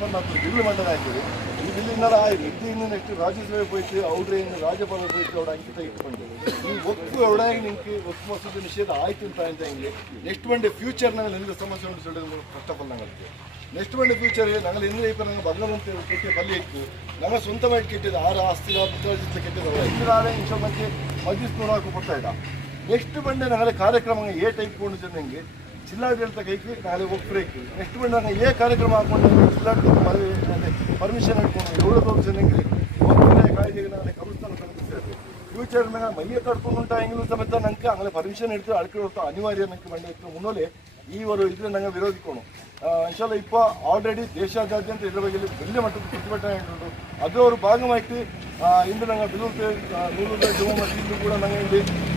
ಸಾವಿರದ ಇಪ್ಪತ್ನಾಲ್ಕು ಬಿಲ್ ಮಂಡನೆ ಹಾಕಿದೆ ಈ ಆಯ್ತು ಇದು ಇನ್ನು ನೆಕ್ಸ್ಟ್ ರಾಜ್ಯಸಭೆ ಹೋಯ್ತು ಅವ್ರೆ ಇನ್ನು ರಾಜ್ಯಪಾಲ ಹೋಯ್ತು, ಅವ್ರ ಅಂಕಿತ ಇಟ್ಕೊಂಡು ಈ ಒಕ್ಕು ಎವಡಾಗಿ ನಿಂಗೆ ಒಕ್ಕು ಮಸೂದೆ ನಿಷೇಧ ಆಯ್ತು ಅಂತ ಅಂತ ಹಿಂಗೆ ನೆಕ್ಸ್ಟ್ ಮಂಡೆ ಫ್ಯೂಚರ್ ನಂಗೆ ನಿಂಗೆ ಸಮಸ್ಯೆ ಉಂಟು ಸೊಳ್ಳೆ ಫಸ್ಟ್ ಆಫ್ ಆಲ್ ನಂಗೆ ನೆಕ್ಸ್ಟ್ ಮಂಡೆ ಫ್ಯೂಚರ್ ನಂಗೆ ಇಂದ್ರೆ ಇಪ್ಪ ನಂಗೆ ಬಂಗನಂತ ಕೆಟ್ಟ ಬಲ್ಲಿ ಇತ್ತು. ನಂಗೆ ಸ್ವಂತವಾಗಿ ಕೆಟ್ಟಿದ್ದು ಆರು ಆಸ್ತಿ ಪಿತ್ರಾಜಿತ ಕೆಟ್ಟಿದ್ದಲ್ಲ ಇಂದಿರಾಲಯ ಇಂಶ ಬಗ್ಗೆ ಮಜಿಸ್ ನೋಡೋಕೆ ಬರ್ತಾ ಇದ್ದ ನೆಕ್ಸ್ಟ್ ಬಂಡೆ ನಾಳೆ ಕಾರ್ಯಕ್ರಮ ಏ ಟೈಪ್ ಕೊಂಡು ನಂಗೆ ಜಿಲ್ಲಾಡಳಿತ ಕೈಗೆ ನಾಳೆ ಒಪ್ಪಬೇಕು. ನೆಕ್ಸ್ಟ್ ಬಂಡೆ ನಾನು ಏ ಕಾರ್ಯಕ್ರಮ ಹಾಕೊಂಡು ಜಿಲ್ಲಾಡಳಿತ ಮದುವೆ ಪರ್ಮಿಷನ್ ಹಿಡ್ಕೊಂಡು ಏಳು ಜನಂಗೆ ಒಪ್ಪನೆ ಕಾಯ್ದೆಗೆ ನಾಳೆ ತಲುಪಿಸ್ತೇವೆ ಫ್ಯೂಚರ್ ಮೇಲೆ ಮೈಯ ಕಟ್ಕೊಂಡು ಉಂಟು ಸಮೇತ ನಂಗೆ ಆಮೇಲೆ ಪರ್ಮಿಷನ್ ಅಳ್ಕೆ ಹೊರತು ಅನಿವಾರ್ಯ ನಂಗೆ ಮಂಡ್ಯ ಇತ್ತು ಮುನ್ನೋಲೆ ಈವರು ಇದ್ರೆ ನಂಗೆ ವಿರೋಧಿಕೋಣ ಇನ್ಶಾಲ್ಲ ಇಪ್ಪ ಆಲ್ರೆಡಿ ದೇಶಾದ್ಯಂತ ಇದ್ರ ಬಗ್ಗೆ ಬೆಳ್ಳಿ ಮಟ್ಟದ ಪ್ರತಿಭಟನೆ ಇಟ್ಟು ಅದು ಅವರು ಭಾಗವಾಗಿ ಇಂದು ನಂಗೆ ಬಿಲೂರು ನೂರು ಮತ್ತು ಇಂದು ಕೂಡ ನಂಗೆ ಇಲ್ಲಿ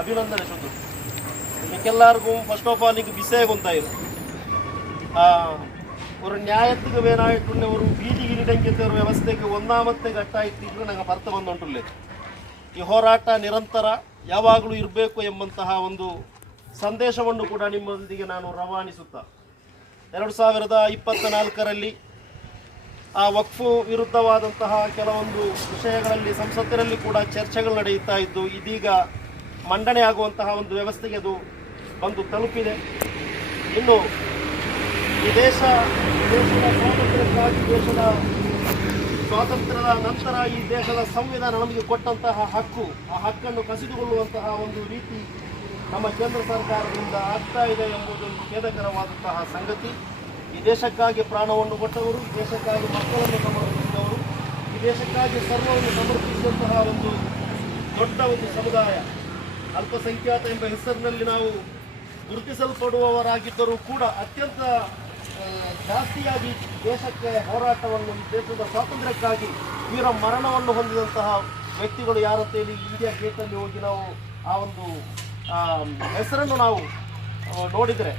ಅಭಿನಂದನೆ ಶುದ್ಧ. ನಿಮಗೆಲ್ಲರಿಗೂ ಫಸ್ಟ್ ಆಫ್ ಆಲ್ ನಿಮಗೆ ಬಿಸಿಯಾಗಿ ಗೊತ್ತಾಯಿರು ഒരു ന്യായത്തിന് ಬೀದಿ ഒരു ബീജി കിരീടയ്ക്കത്തെ ವ್ಯವಸ್ಥೆಗೆ ಒಂದಾಮತ್ತೆ ഒന്നാമത്തെ ಘಟ್ಟಾಯಿಟ್ಟಿದ್ರು ನಂಗೆ ಬರ್ತಾ ಬಂದುಂಟುಲ್ಲೇ ಈ ಹೋರಾಟ ನಿರಂತರ ಯಾವಾಗಲೂ ಇರಬೇಕು ಎಂಬಂತಹ ಒಂದು ಸಂದೇಶವನ್ನು ಕೂಡ ನಿಮ್ಮೊಂದಿಗೆ ನಾನು ರವಾನಿಸುತ್ತಾ. ಎರಡು ಸಾವಿರದ ಇಪ್ಪತ್ತ ನಾಲ್ಕರಲ್ಲಿ ಆ ವಕ್ಫು ವಿರುದ್ಧವಾದಂತಹ ಕೆಲವೊಂದು ವಿಷಯಗಳಲ್ಲಿ ಸಂಸತ್ತಿನಲ್ಲಿ ಕೂಡ ಚರ್ಚೆಗಳು ನಡೆಯುತ್ತಾ ಇದ್ದು, ಇದೀಗ ಮಂಡನೆ ಆಗುವಂತಹ ಒಂದು ವ್ಯವಸ್ಥೆಗೆ ಅದು ಬಂದು ತಲುಪಿದೆ. ಇನ್ನು ಈ ದೇಶ ದೇಶದ ಸ್ವಾತಂತ್ರ್ಯಕ್ಕಾಗಿ ದೇಶದ ಸ್ವಾತಂತ್ರ್ಯದ ನಂತರ ಈ ದೇಶದ ಸಂವಿಧಾನ ನಮಗೆ ಕೊಟ್ಟಂತಹ ಹಕ್ಕು, ಆ ಹಕ್ಕನ್ನು ಕಸಿದುಕೊಳ್ಳುವಂತಹ ಒಂದು ರೀತಿ ನಮ್ಮ ಕೇಂದ್ರ ಸರ್ಕಾರದಿಂದ ಆಗ್ತಾ ಇದೆ ಎಂಬುದೊಂದು ಖೇದಕರವಾದಂತಹ ಸಂಗತಿ. ಈ ದೇಶಕ್ಕಾಗಿ ಪ್ರಾಣವನ್ನು ಕೊಟ್ಟವರು, ಈ ದೇಶಕ್ಕಾಗಿ ಮಕ್ಕಳನ್ನು ಸಮರ್ಪಿಸಿದವರು, ಈ ದೇಶಕ್ಕಾಗಿ ಸರ್ವವನ್ನು ಸಮರ್ಪಿಸಿದಂತಹ ಒಂದು ದೊಡ್ಡ ಒಂದು ಸಮುದಾಯ. ಅಲ್ಪಸಂಖ್ಯಾತ ಎಂಬ ಹೆಸರಿನಲ್ಲಿ ನಾವು ಗುರುತಿಸಲ್ಪಡುವವರಾಗಿದ್ದರೂ ಕೂಡ ಅತ್ಯಂತ ಜಾಸ್ತಿಯಾಗಿ ದೇಶಕ್ಕೆ ಹೋರಾಟವನ್ನು, ದೇಶದ ಸ್ವಾತಂತ್ರ್ಯಕ್ಕಾಗಿ ವೀರ ಮರಣವನ್ನು ಹೊಂದಿದಂತಹ ವ್ಯಕ್ತಿಗಳು ಯಾರಂತ ಹೇಳಿ ಇಂಡಿಯಾ ಗೇಟಲ್ಲಿ ಹೋಗಿ ನಾವು ಆ ಒಂದು ಹೆಸರನ್ನು ನಾವು ನೋಡಿದರೆ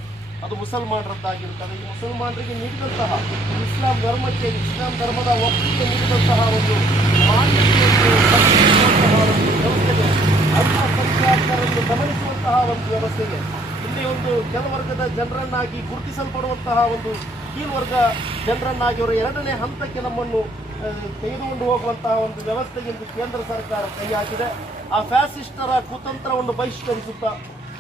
ಅದು ಮುಸಲ್ಮಾನರದ್ದಾಗಿರುತ್ತದೆ. ಈ ಮುಸಲ್ಮಾನರಿಗೆ ನೀಡಿದಂತಹ ಇಸ್ಲಾಂ ಧರ್ಮಕ್ಕೆ, ಇಸ್ಲಾಂ ಧರ್ಮದ ಒಪ್ಪಿಗೆ ನೀಡಿದಂತಹ ಒಂದು ಮಾನ್ಯತೆಯನ್ನು ಕಲ್ಪಿಸುವಂತಹ ಒಂದು ಗಮನಿಸುವಂತಹ ಒಂದು ವ್ಯವಸ್ಥೆಗೆ ಇಲ್ಲಿ ಒಂದು ಕೆಲವರ್ಗದ ಜನರನ್ನಾಗಿ ಗುರುತಿಸಲ್ಪಡುವಂತಹ ಒಂದು ಕೀಳ್ವರ್ಗ ಜನರನ್ನಾಗಿ ಅವರ ಎರಡನೇ ಹಂತಕ್ಕೆ ನಮ್ಮನ್ನು ತೆಗೆದುಕೊಂಡು ಹೋಗುವಂತಹ ಒಂದು ವ್ಯವಸ್ಥೆ ಎಂದು ಕೇಂದ್ರ ಸರ್ಕಾರ ಕೈ ಹಾಕಿದೆ. ಆ ಫ್ಯಾಸಿಸ್ಟರ ಕುತಂತ್ರವನ್ನು ಬಹಿಷ್ಕರಿಸುತ್ತಾ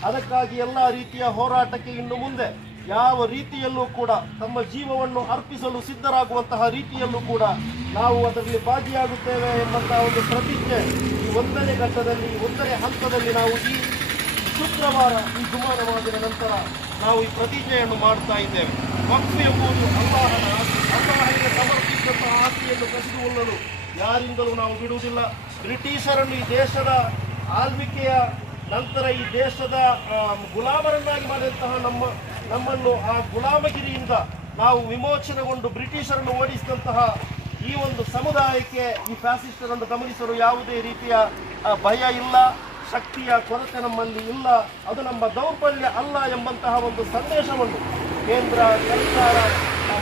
ಅದಕ್ಕಾಗಿ ಎಲ್ಲ ರೀತಿಯ ಹೋರಾಟಕ್ಕೆ ಇನ್ನು ಮುಂದೆ ಯಾವ ರೀತಿಯಲ್ಲೂ ಕೂಡ ತಮ್ಮ ಜೀವವನ್ನು ಅರ್ಪಿಸಲು ಸಿದ್ಧರಾಗುವಂತಹ ರೀತಿಯಲ್ಲೂ ಕೂಡ ನಾವು ಅದರಲ್ಲಿ ಭಾಗಿಯಾಗುತ್ತೇವೆ ಎಂಬಂತಹ ಒಂದು ಪ್ರತಿಜ್ಞೆ ಒಂದನೇ ಘಟ್ಟದಲ್ಲಿ, ಒಂದನೇ ಹಂತದಲ್ಲಿ ನಾವು ಈ ಶುಕ್ರವಾರ, ಈ ಜುಮಾ ನಮಾಜಿನ ನಂತರ ನಾವು ಈ ಪ್ರತಿಜ್ಞೆಯನ್ನು ಮಾಡ್ತಾ ಇದ್ದೇವೆ. ವಕ್ಫ್ ಎಂಬುದು ಅಲ್ಲಾಹನ ಅಲ್ಲಾಹನಿಗೆ ಸಮರ್ಪಿಸಿದಂತಹ ಆಸ್ತಿಯನ್ನು ಕಸಿದುಕೊಳ್ಳಲು ಯಾರಿಂದಲೂ ನಾವು ಬಿಡುವುದಿಲ್ಲ. ಬ್ರಿಟಿಷರನ್ನು ಈ ದೇಶದ ಆಳ್ವಿಕೆಯ ನಂತರ ಈ ದೇಶದ ಗುಲಾಮರನ್ನಾಗಿ ಮಾಡಿದಂತಹ ನಮ್ಮ, ನಮ್ಮನ್ನು ಆ ಗುಲಾಮಗಿರಿಯಿಂದ ನಾವು ವಿಮೋಚನೆಗೊಂಡು ಬ್ರಿಟಿಷರನ್ನು ಓಡಿಸಿದಂತಹ ಈ ಒಂದು ಸಮುದಾಯಕ್ಕೆ ಈ ಫ್ಯಾಸಿಸ್ಟರನ್ನು ಗಮನಿಸಲು ಯಾವುದೇ ರೀತಿಯ ಭಯ ಇಲ್ಲ, ಶಕ್ತಿಯ ಕೊರತೆ ನಮ್ಮಲ್ಲಿ ಇಲ್ಲ. ಅದು ನಮ್ಮ ದೌರ್ಬಲ್ಯ ಅಲ್ಲ ಎಂಬಂತಹ ಒಂದು ಸಂದೇಶವನ್ನು ಕೇಂದ್ರ ಸರ್ಕಾರ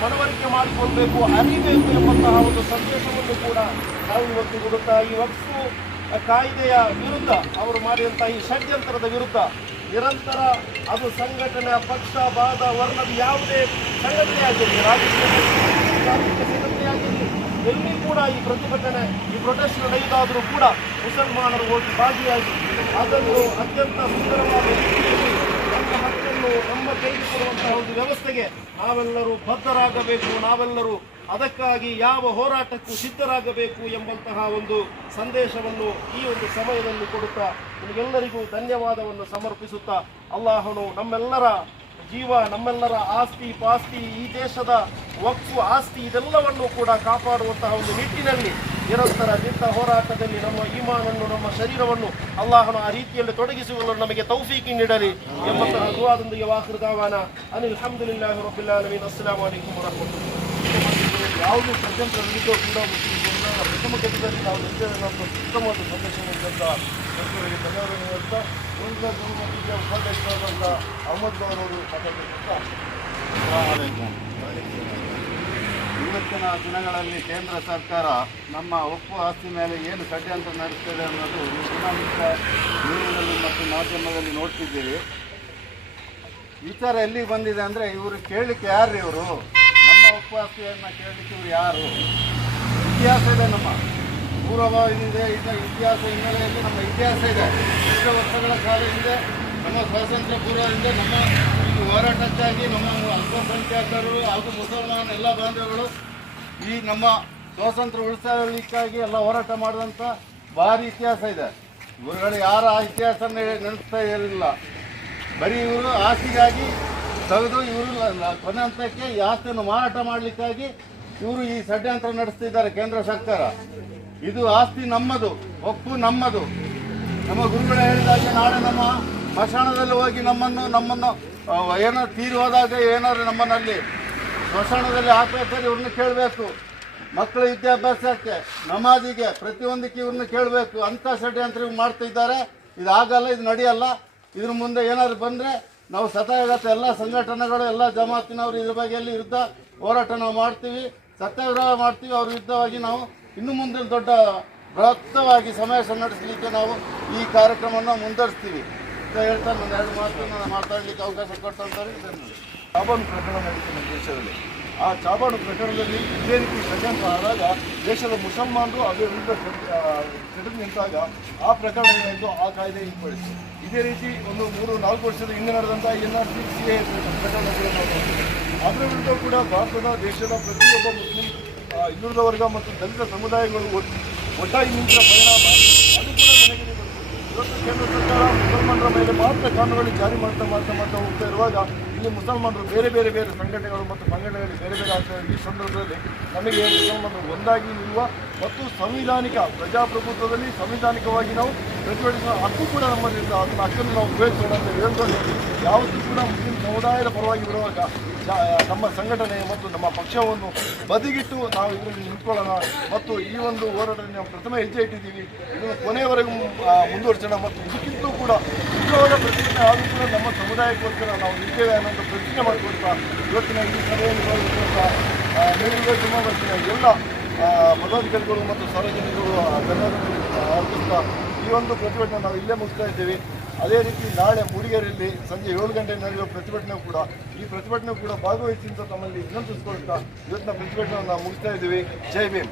ಮನವರಿಕೆ ಮಾಡಿಕೊಳ್ಬೇಕು, ಅರಿಬೇಕು ಎಂಬಂತಹ ಒಂದು ಸಂದೇಶವನ್ನು ಕೂಡ ನಾವು ಇವತ್ತು ಕೊಡುತ್ತಾ ಈ ವಕ್ಸು ಕಾಯ್ದೆಯ ವಿರುದ್ಧ ಅವರು ಮಾಡಿದಂತಹ ಈ ಷಡ್ಯಂತ್ರದ ವಿರುದ್ಧ ನಿರಂತರ ಅದು ಸಂಘಟನೆ ಪಕ್ಷ ಬಾದ ವರ್ಣದ ಯಾವುದೇ ಸಂಘಟನೆ ಆಗಿರಲಿ ರಾಜಕೀಯ ಎಲ್ಲಿ ಕೂಡ ಈ ಪ್ರತಿಭಟನೆ, ಈ ಪ್ರೊಟೆಸ್ಟ್ ನಡೆಯುವುದಾದರೂ ಕೂಡ ಮುಸಲ್ಮಾನರು ಹೋಗಿ ಭಾಗಿಯಾಗಿ ಅದನ್ನು ಅತ್ಯಂತ ಸುಂದರವಾದ ರೀತಿಯಲ್ಲಿ ನಮ್ಮ ಹಕ್ಕನ್ನು ನಮ್ಮ ಕೈಗೆ ಕೊಡುವಂತಹ ಒಂದು ವ್ಯವಸ್ಥೆಗೆ ನಾವೆಲ್ಲರೂ ಬದ್ಧರಾಗಬೇಕು, ನಾವೆಲ್ಲರೂ ಅದಕ್ಕಾಗಿ ಯಾವ ಹೋರಾಟಕ್ಕೂ ಸಿದ್ಧರಾಗಬೇಕು ಎಂಬಂತಹ ಒಂದು ಸಂದೇಶವನ್ನು ಈ ಒಂದು ಸಮಯದಲ್ಲಿ ಕೊಡುತ್ತಾ ನಿಮಗೆಲ್ಲರಿಗೂ ಧನ್ಯವಾದವನ್ನು ಸಮರ್ಪಿಸುತ್ತಾ, ಅಲ್ಲಾಹನು ನಮ್ಮೆಲ್ಲರ ಜೀವ, ನಮ್ಮೆಲ್ಲರ ಆಸ್ತಿ, ಪಾಸ್ತಿ ಈ ದೇಶದ ವಕ್ಫು ಆಸ್ತಿ ಇದೆಲ್ಲವನ್ನು ಕೂಡ ಕಾಪಾಡುವಂತಹ ಒಂದು ನಿಟ್ಟಿನಲ್ಲಿ ನಿರಂತರ ನಿಂತ ಹೋರಾಟದಲ್ಲಿ ನಮ್ಮ ಈಮಾನನ್ನು ನಮ್ಮ ಶರೀರವನ್ನು ಅಲ್ಲಾಹನ ಆ ರೀತಿಯಲ್ಲಿ ತೊಡಗಿಸಿಕೊಳ್ಳಲು ನಮಗೆ ತೌಫೀಕಿ ನೀಡಲಿ ಎಂಬಂತಹ ದುವಾದೊಂದಿಗೆ ವಾಕೃದಾವಾನ ಅನಿಲ್ ಅಲ್ಹಮ್ದುಲಿಲ್ಲಾಹಿ ರಬ್ಬಿಲ್ ಆಲಮೀನ್. ಅಸ್ಸಲಾಮು ಅಲೈಕುಂ ವರಹಮತುಲ್ಲಾಹಿ ಯಾವುದೇ ಷಡ್ಯಂತ್ರ ವಿರುದ್ಧ ಕೂಡ ಪ್ರಥಮ ಘಟ್ಟದಲ್ಲಿ ನಾವು ನಮ್ಮ ಉತ್ತಮವಾದ ಸಂದೇಶ ನೀಡಿದಂಥ ಸಚಿವರಿಗೆ ಧನ್ಯವಾದ ನೀಡುತ್ತಾ ಮುಂದಿನ ಗುರುಮಟ್ಟಿಗೆ ಉಪಾಧ್ಯಕ್ಷರಾದಂಥ ಅಹಮದ್ ಅವರು ಮಾತಾಡಬೇಕಂತ ಇವತ್ತಿನ ದಿನಗಳಲ್ಲಿ ಕೇಂದ್ರ ಸರ್ಕಾರ ನಮ್ಮ ಒಪ್ಪು ಆಸ್ತಿ ಮೇಲೆ ಏನು ಷಡ್ಯಂತ್ರ ನಡೆಸ್ತೇವೆ ಅನ್ನೋದು ದಿನನಿತ್ಯ ನ್ಯೂಸ್ನಲ್ಲಿ ಮತ್ತು ಮಾಧ್ಯಮದಲ್ಲಿ ನೋಡ್ತಿದ್ದೀವಿ. ವಿಚಾರ ಎಲ್ಲಿಗೆ ಬಂದಿದೆ ಅಂದರೆ ಇವರು ಕೇಳಲಿಕ್ಕೆ ಯಾರು ಇವರು? ನಮ್ಮ ಒಪ್ಪು ಆಸ್ತಿಯನ್ನು ಕೇಳಲಿಕ್ಕೆ ಇವರು ಯಾರು? ಇತಿಹಾಸ ಇದೆ ನಮ್ಮ. ಪೂರ್ವಭಾವ ಇದೆ ಇತಿಹಾಸ ಹಿನ್ನೆಲೆಯಲ್ಲಿ ನಮ್ಮ ಇತಿಹಾಸ ಇದೆ. ಎಷ್ಟು ವರ್ಷಗಳ ಕಾಲ ಹಿಂದೆ ನಮ್ಮ ಸ್ವಾತಂತ್ರ್ಯ ಪೂರ್ವದಿಂದ ನಮ್ಮ ಹೋರಾಟಕ್ಕಾಗಿ ನಮ್ಮ ಅಲ್ಪಸಂಖ್ಯಾತರು ಹಾಗೂ ಮುಸಲ್ಮಾನ್ ಎಲ್ಲ ಬಾಂಧವಗಳು ಈ ನಮ್ಮ ಸ್ವಾತಂತ್ರ್ಯ ಉಳಿಸಲಿಕ್ಕಾಗಿ ಎಲ್ಲ ಹೋರಾಟ ಮಾಡಿದಂಥ ಭಾರಿ ಇತಿಹಾಸ ಇದೆ. ಇವರುಗಳು ಯಾರ ಆ ಇತಿಹಾಸ ನೆನೆಸ್ತಾ ಇರಲಿಲ್ಲ. ಬರೀ ಇವರು ಆಸ್ತಿಗಾಗಿ ತೆಗೆದು ಇವರು ಕೊನೆ ಹಂತಕ್ಕೆ ಈ ಆಸ್ತಿಯನ್ನು ಮಾರಾಟ ಮಾಡಲಿಕ್ಕಾಗಿ ಇವರು ಈ ಷಡ್ಯಂತ್ರ ನಡೆಸ್ತಿದ್ದಾರೆ ಕೇಂದ್ರ ಸರ್ಕಾರ. ಇದು ಆಸ್ತಿ ನಮ್ಮದು, ಒಪ್ಪು ನಮ್ಮದು. ನಮ್ಮ ಗುರುಗಳು ಹೇಳಿದಾಗೆ ನಾಳೆ ನಮ್ಮ ಮಶಾಣದಲ್ಲಿ ಹೋಗಿ ನಮ್ಮನ್ನು ನಮ್ಮನ್ನು ಏನಾದ್ರು ತೀರಿ ಹೋದಾಗ ಏನಾದ್ರು ನಮ್ಮನ್ನಲ್ಲಿ ಸ್ಮಶಾನದಲ್ಲಿ ಹಾಕ್ಬೇಕಾದ್ರೆ ಇವ್ರನ್ನ ಕೇಳಬೇಕು. ಮಕ್ಕಳ ವಿದ್ಯಾಭ್ಯಾಸಕ್ಕೆ, ನಮಾಜಿಗೆ ಪ್ರತಿಯೊಂದಕ್ಕೆ ಇವ್ರನ್ನ ಕೇಳಬೇಕು. ಅಂಥ ಷಡ್ಯಂತ್ರ ಇವ್ರು ಮಾಡ್ತಾ ಇದ್ದಾರೆ. ಇದು ಆಗಲ್ಲ, ಇದು ನಡೆಯಲ್ಲ. ಇದ್ರ ಮುಂದೆ ಏನಾದ್ರು ಬಂದರೆ ನಾವು ಸತ್ಯಾಗ್ರಹ, ಎಲ್ಲ ಸಂಘಟನೆಗಳು, ಎಲ್ಲ ಜಮಾತಿನವರು ಇದ್ರ ಬಗ್ಗೆಯಲ್ಲಿ ಯುದ್ಧ ಹೋರಾಟ ನಾವು ಮಾಡ್ತೀವಿ. ಸತ್ಯಾಗ್ರಹ ಮಾಡ್ತೀವಿ. ಅವ್ರ ವಿರುದ್ಧವಾಗಿ ನಾವು ಇನ್ನು ಮುಂದೆ ದೊಡ್ಡ ಬೃಹತ್ತವಾಗಿ ಸಮಾವೇಶ ನಡೆಸಲಿಕ್ಕೆ ನಾವು ಈ ಕಾರ್ಯಕ್ರಮವನ್ನು ಮುಂದುವರಿಸ್ತೀವಿ. ಅಂತ ಹೇಳ್ತಾ ನಾನು ಎರಡು ಮಾತು ನಾನು ಮಾತಾಡಲಿಕ್ಕೆ ಅವಕಾಶ ಕೊಟ್ಟಂತಾರೆ ಧನ್ಯವಾದ ಚಾಬಾನು ಪ್ರಕರಣ ನಡೀತು ನಮ್ಮ ದೇಶದಲ್ಲಿ. ಆ ಚಾಬಾನು ಪ್ರಕರಣದಲ್ಲಿ ಇದೇ ರೀತಿ ಷಡ್ಯಂತ್ರ ಆದಾಗ ದೇಶದ ಮುಸಲ್ಮಾನರು ಅದರ ವಿರುದ್ಧ ಸಿಡಿದು ನಿಂತಾಗ ಆ ಪ್ರಕರಣ ಏನಾಯಿತು ಆ ಕಾಯ್ದೆ ಹಿಂಪಡಿಸಿತು ಇದೇ ರೀತಿ ಒಂದು ಮೂರು, ನಾಲ್ಕು ವರ್ಷದ ಹಿಂದೆ ನಡೆದಂಥ N R C C A ಪ್ರಕರಣಗಳನ್ನು ಅದರ ವಿರುದ್ಧ ಕೂಡ ಭಾರತದ ದೇಶದ ಪ್ರತಿಯೊಬ್ಬ ಮುಸ್ಲಿಂ ಹಿಂದುಳಿದ ವರ್ಗ ಮತ್ತು ದಲಿತ ಸಮುದಾಯಗಳು ಒಟ್- ಒಟ್ಟಾಗಿ ನಿಂತ ಪರಿಣಾಮ ಅದು ಕೂಡ ನನಗೆ ಇವತ್ತು ಕೇಂದ್ರ ಸರ್ಕಾರ ಮುಸಲ್ಮಾನರ ಮೇಲೆ ಮಾತ್ರ ಕಾನೂನುಗಳು ಜಾರಿ ಮಾಡ್ತಾ ಮಾಡ್ತಾ ಮಾಡ್ತಾ ಹೋಗ್ತಾ ಇರುವಾಗ ಇಲ್ಲಿ ಮುಸಲ್ಮಾನರು ಬೇರೆ ಬೇರೆ ಬೇರೆ ಸಂಘಟನೆಗಳು ಮತ್ತು ಪಂಗಡಗಳಲ್ಲಿ ಬೇರೆ ಬೇರೆ ಆಗ್ತದೆ ಈ ಸಂದರ್ಭದಲ್ಲಿ ನಮಗೆ ಮುಸಲ್ಮಾನರು ಒಂದಾಗಿ ನಿಲ್ಲುವ ಮತ್ತು ಸಂವಿಧಾನಿಕ ಪ್ರಜಾಪ್ರಭುತ್ವದಲ್ಲಿ ಸಂವಿಧಾನಿಕವಾಗಿ ನಾವು ಪ್ರತಿಭಟಿಸುವ ಹಕ್ಕು ಕೂಡ ನಮ್ಮಲ್ಲಿಂದ ಅದನ್ನು ಹಕ್ಕನ್ನು ನಾವು ಉಪಯೋಗಿಸೋಣ ಅಂತ ಹೇಳ್ಕೊಂಡು ಯಾವತ್ತೂ ಕೂಡ ಮುಸ್ಲಿಂ ಸಮುದಾಯದ ಪರವಾಗಿ ಬರುವಾಗ ನಮ್ಮ ಸಂಘಟನೆ ಮತ್ತು ನಮ್ಮ ಪಕ್ಷವನ್ನು ಬದಿಗಿಟ್ಟು ನಾವು ಇದರಲ್ಲಿ ನಿಂತ್ಕೊಳ್ಳೋಣ ಮತ್ತು ಈ ಒಂದು ಹೋರಾಟದಲ್ಲಿ ನಾವು ಪ್ರಥಮ ಹೆಜ್ಜೆ ಇಟ್ಟಿದ್ದೀವಿ. ಇದನ್ನು ಕೊನೆಯವರೆಗೂ ಮುಂದುವರಿಸೋಣ ಮತ್ತು ಇದಕ್ಕಿಂತಲೂ ಕೂಡ ಉಗ್ರವಾದ ಪ್ರತಿಜ್ಞೆ ಆದರೂ ಕೂಡ ನಮ್ಮ ಸಮುದಾಯಕ್ಕೋಸ್ಕರ ನಾವು ನಿಲ್ತೇವೆ ಅನ್ನೋದು ಪ್ರತಿಜ್ಞೆ ಮಾಡಿಕೊಡ್ತಾ ಇವತ್ತಿನ ಈ ಸಭೆಯಲ್ಲಿ ನೀರುಗಳ ಸಮಾವೇಶದ ಎಲ್ಲ ಪದಾಧಿಕಾರಿಗಳು ಮತ್ತು ಸಾರ್ವಜನಿಕರು ಧನ್ಯವಾದಗಳು ಈ ಒಂದು ಪ್ರತಿಭಟನೆ ನಾವು ಇಲ್ಲೇ ಮುಗಿಸ್ತಾ ಇದ್ದೇವೆ. ಅದೇ ರೀತಿ ನಾಳೆ ಮೂಡಿಗೆರೆಯಲ್ಲಿ ಸಂಜೆ ಏಳು ಗಂಟೆ ನಡೆಯುವ ಪ್ರತಿಭಟನೆ ಕೂಡ, ಈ ಪ್ರತಿಭಟನೆ ಕೂಡ ಭಾಗವಹಿಸಿ ಅಂತ ತಮ್ಮಲ್ಲಿ ವಿನಂತಿಸ್ಕೊಳ್ತಾ ಇವತ್ತಿನ ಪ್ರತಿಭಟನೆ ನಾವು ಮುಗಿಸ್ತಾ ಇದ್ದೀವಿ. ಜೈ ಭೀಮ್.